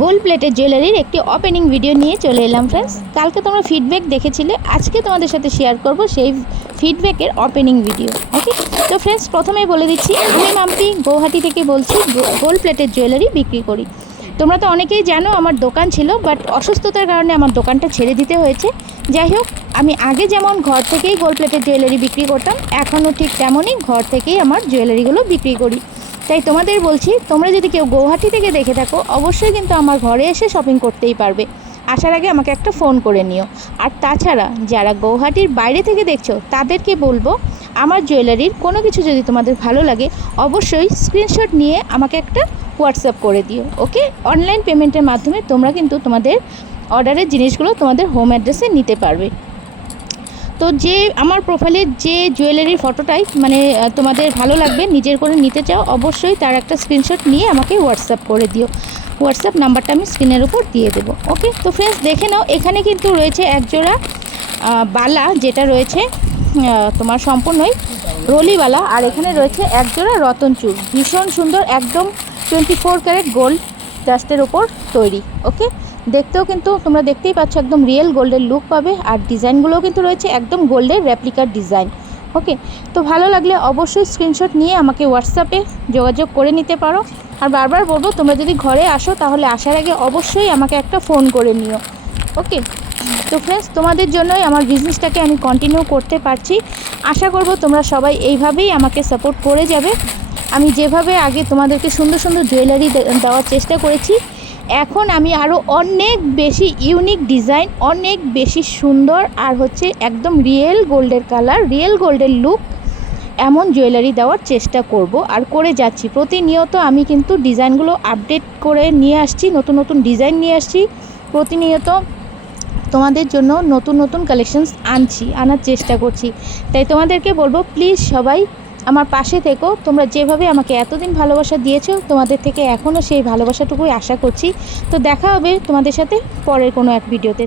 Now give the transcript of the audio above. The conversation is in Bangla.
গোল্ড প্লেটের জুয়েলারির একটি ওপেনিং ভিডিও নিয়ে চলে এলাম ফ্রেন্ডস। কালকে তোমরা ফিডব্যাক দেখেছিলে, আজকে তোমাদের সাথে শেয়ার করব সেই ফিডব্যাকের ওপেনিং ভিডিও। ওকে, তো ফ্রেন্ডস প্রথমেই বলে দিচ্ছি, আমি মাম্পি গৌহাটি থেকে বলছি, গোল্ড প্লেটের জুয়েলারি বিক্রি করি। তোমরা তো অনেকেই জানো আমার দোকান ছিল, বাট অসুস্থতার কারণে আমার দোকানটা ছেড়ে দিতে হয়েছে। যাই হোক, আমি আগে যেমন ঘর থেকেই গোল্ড প্লেটের জুয়েলারি বিক্রি করতাম, এখনও ঠিক তেমনই ঘর থেকেই আমার জুয়েলারিগুলো বিক্রি করি। তাই তোমাদের বলছি, তোমরা যদি কেউ গৌহাটি থেকে দেখে থাকো, অবশ্যই কিন্তু আমার ঘরে এসে শপিং করতেই পারবে। আসার আগে আমাকে একটা ফোন করে নিও। আর তাছাড়া যারা গৌহাটির বাইরে থেকে দেখছো, তাদেরকে বলবো, আমার জুয়েলারির কোনো কিছু যদি তোমাদের ভালো লাগে, অবশ্যই স্ক্রিনশট নিয়ে আমাকে একটা হোয়াটসঅ্যাপ করে দিও। ওকে, অনলাইন পেমেন্টের মাধ্যমে তোমরা কিন্তু তোমাদের অর্ডারের জিনিসগুলো তোমাদের হোম অ্যাড্রেসে নিতে পারবে। তো যে আমার প্রোফাইলের যে জুয়েলারির ফটোটাই মানে তোমাদের ভালো লাগবে, নিজের করে নিতে চাও, অবশ্যই তার একটা স্ক্রিনশট নিয়ে আমাকে হোয়াটসঅ্যাপ করে দিও। হোয়াটসঅ্যাপ নাম্বারটা আমি স্ক্রিনের উপর দিয়ে দেবো। ওকে, তো ফ্রেন্ডস দেখে নাও, এখানে কিন্তু রয়েছে একজোড়া বালা, যেটা রয়েছে তোমার সম্পূর্ণই রলিবালা, আর এখানে রয়েছে একজোড়া রতন চূড়, ভীষণ সুন্দর, একদম 24 ক্যারেট গোল্ড ডাস্টের ওপর তৈরি। ওকে, দেখতেও কিন্তু তোমরা দেখতেই পাচ্ছ একদম রিয়েল গোল্ডের লুক পাবে, আর ডিজাইনগুলোও কিন্তু রয়েছে একদম গোল্ডের রেপ্লিকার ডিজাইন। ওকে, তো ভালো লাগলে অবশ্যই স্ক্রিনশট নিয়ে আমাকে হোয়াটসঅ্যাপে যোগাযোগ করে নিতে পারো। আর বারবার বলবো, তোমরা যদি ঘরে আসো তাহলে আসার আগে অবশ্যই আমাকে একটা ফোন করে নিও। ওকে, তো ফ্রেন্ডস তোমাদের জন্যই আমার বিজনেসটাকে আমি কন্টিনিউ করতে পারছি। আশা করব তোমরা সবাই এইভাবেই আমাকে সাপোর্ট করে যাবে। আমি যেভাবে আগে তোমাদেরকে সুন্দর সুন্দর জুয়েলারি দেওয়ার চেষ্টা করেছি, এখন আমি আরও অনেক বেশি ইউনিক ডিজাইন, অনেক বেশি সুন্দর, আর হচ্ছে একদম রিয়েল গোল্ডের কালার, রিয়েল গোল্ডের লুক, এমন জুয়েলারি দেওয়ার চেষ্টা করব আর করে যাচ্ছি। প্রতিনিয়ত আমি কিন্তু ডিজাইনগুলো আপডেট করে নিয়ে আসছি, নতুন নতুন ডিজাইন নিয়ে আসছি, প্রতিনিয়ত তোমাদের জন্য নতুন নতুন কালেকশনস আনার চেষ্টা করছি। তাই তোমাদেরকে বলবো, প্লিজ সবাই আমার পাশে থেকো। তোমরা যেভাবে আমাকে এতদিন ভালোবাসা দিয়েছো, তোমাদের থেকে এখনও সেই ভালোবাসাটুকুই আশা করছি। তো দেখা হবে তোমাদের সাথে পরের কোনো এক ভিডিওতে।